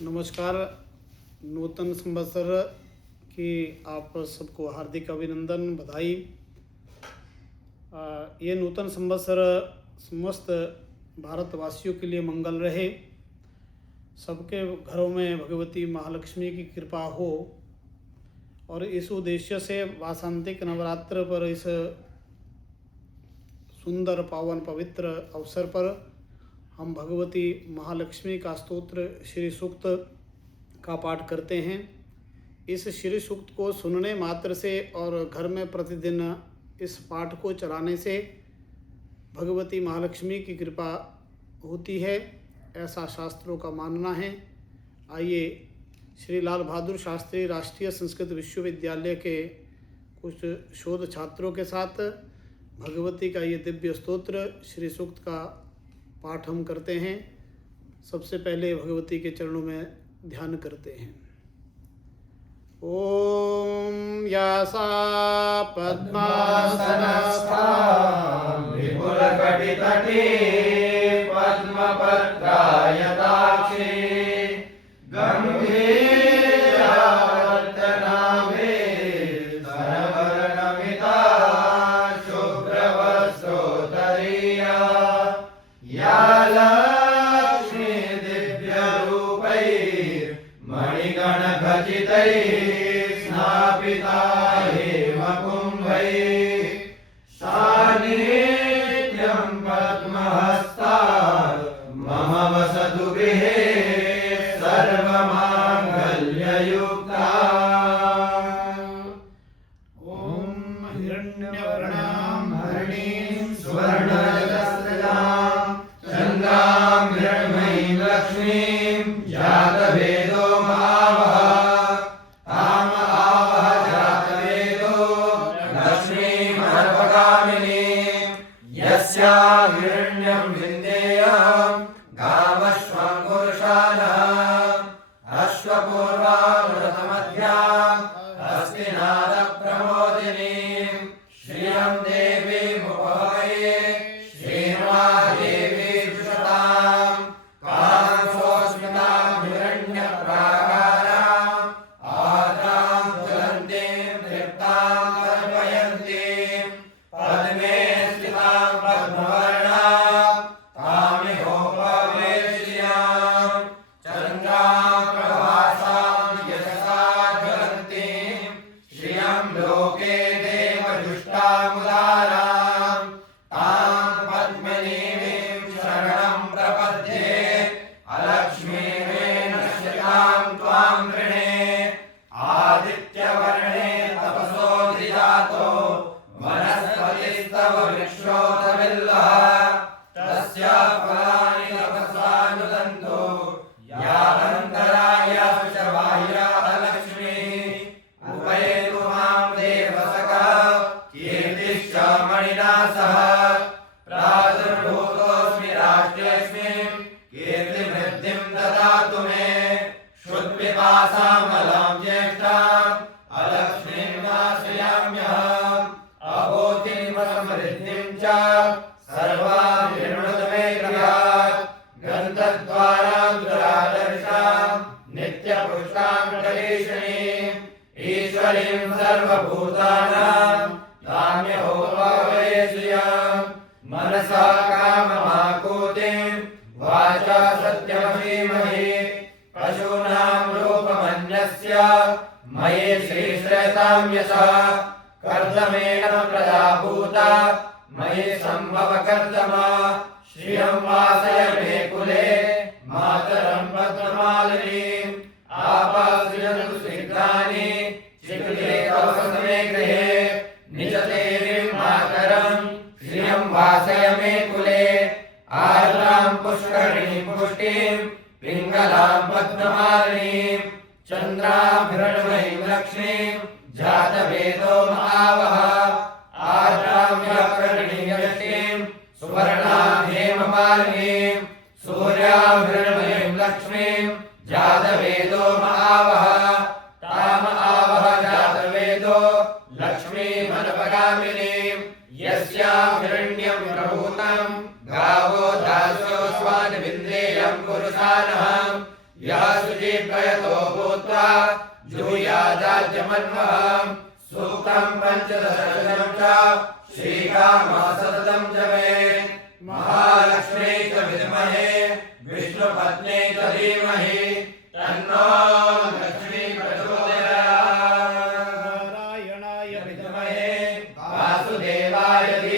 नमस्कार। नूतन संवत्सर की आप सबको हार्दिक अभिनंदन, बधाई। ये नूतन संवत्सर समस्त भारतवासियों के लिए मंगल रहे, सबके घरों में भगवती महालक्ष्मी की कृपा हो, और इस उद्देश्य से वासंतिक नवरात्र पर इस सुंदर पावन पवित्र अवसर पर हम भगवती महालक्ष्मी का स्तोत्र श्री सूक्त का पाठ करते हैं। इस श्री सूक्त को सुनने मात्र से और घर में प्रतिदिन इस पाठ को चलाने से भगवती महालक्ष्मी की कृपा होती है, ऐसा शास्त्रों का मानना है। आइए श्री लाल बहादुर शास्त्री राष्ट्रीय संस्कृत विश्वविद्यालय के कुछ शोध छात्रों के साथ भगवती का ये दिव्य स्तोत्र श्री सूक्त का पाठ हम करते हैं। सबसे पहले भगवती के चरणों में ध्यान करते हैं। ओम यासा पद्मासनस्था विपुलकटितटे पद्मपत्रायताक्षे गम्भीरार्तनाभे स्तनवर्णमिता शुभ्रवस्त्रोत्तरीया या लक्ष्मी दिव्यरूपैर्मणिगणखचितैः स्नापिता हेमकुम्भैः सा नित्यं पद्महस्ता मम वसतु गृहे सर्वमाङ्गल्ययुक्ता। ॐ हिरण्यवर्णां हरिणीं सुवर्णरजस्रजां चन्द्रां हिरण्मयीं लक्ष्मीं जातवेदो महावः ताम आवह जातवेदो लक्ष्मीमर्पकामिनीं यस्यां हिरण्यं विन्देयं गावश्वं पुरुषाणाम् अश्वपूर्वामृतमध्याम् हस्तिनादप्रमोदिनीं श्रियं देवीमुपहये श्रीर्मादेवी दुषतां कांसोऽस्मितां हिरण्यप्राकाराम् आद्रां ज्वलन्तीं तृप्तां तर्पयन्तीं पद्मे स्थितां पद्मवर्णां तामिहोपवेश्यां चन्द्रां प्रभासां यशसा ज्वलन्तीं श्रियं लोके देवजुष्टामुदारां तां पद्मिनीं शरणं प्रपद्ये अलक्ष्मीमेन नश्यतां त्वां गृणे आदित्यवर्णे तपसो धिजातो वनस्पतिस्तव वृक्षोतविल्लः तस्य फलानि तपसा नुदन्तो यावन्तरायाः च बाह्याः लक्ष्मीः उपयेतु मां देवसखः कीर्तिश्च मणिना सह प्रादुर्भूतोऽस्मि राष्ट्रेऽस्मिन् कीर्तिवृद्धिं ददातु मे क्षुत्पिपासामलां ज्येष्ठाम् अलक्ष्मीं नाशयाम्यहम् अभूतिमसमृद्धिं च सर्वां विनृणुत मे गृहात् ग्रन्थद्वारां दुरादर्शां नित्यपुष्टां कलेशनीम् ईश्वरीं सर्वभूतानां ताम्यहोपवेश्यां मनसा काममाकूतिं वाचा सत्यमधीमहि पशूनां रूपमन्यस्य मयि श्रीश्रेतां यशः कर्दमेण प्रजाभूता मयि सम्भव कर्दमा श्रियं वासय मे कुले मातरं पद्ममालिनीम् आपाश्रियन्तु शीघ्राणि चिकुले तव समे गृहे निजदेवीं मातरं श्रियं वासय मे कुले आर्द्रां पुष्करिणीं पुष्टिं पिङ्गलां पद्ममालिनीं चन्द्रां हिरण्मयीं लक्ष्मीं जातवेदो महावः आर्द्रां व्याकरणीं यष्टिं सुवर्णां हेममालिनीं सूर्यां हिरण्मयीं लक्ष्मीं जातवेदो महावः ताम आवह जातवेदो लक्ष्मीमनपगामिनीं यस्यां हिरण्यं प्रभूतं गावो दास्योऽस्मान् विन्देयं पुरुषानहं यः शुचिप्रयतो भूत्वा जुहुयादाज्यमन्वहम् सूक्तं पञ्चदशशतं च श्रीकामः सततं च मे महालक्ष्मी च विद्महे विष्णुपत्नी च धीमहि तन्नो लक्ष्मी प्रचोदयात् नारायणाय विद्महे वासुदेवाय धीमहि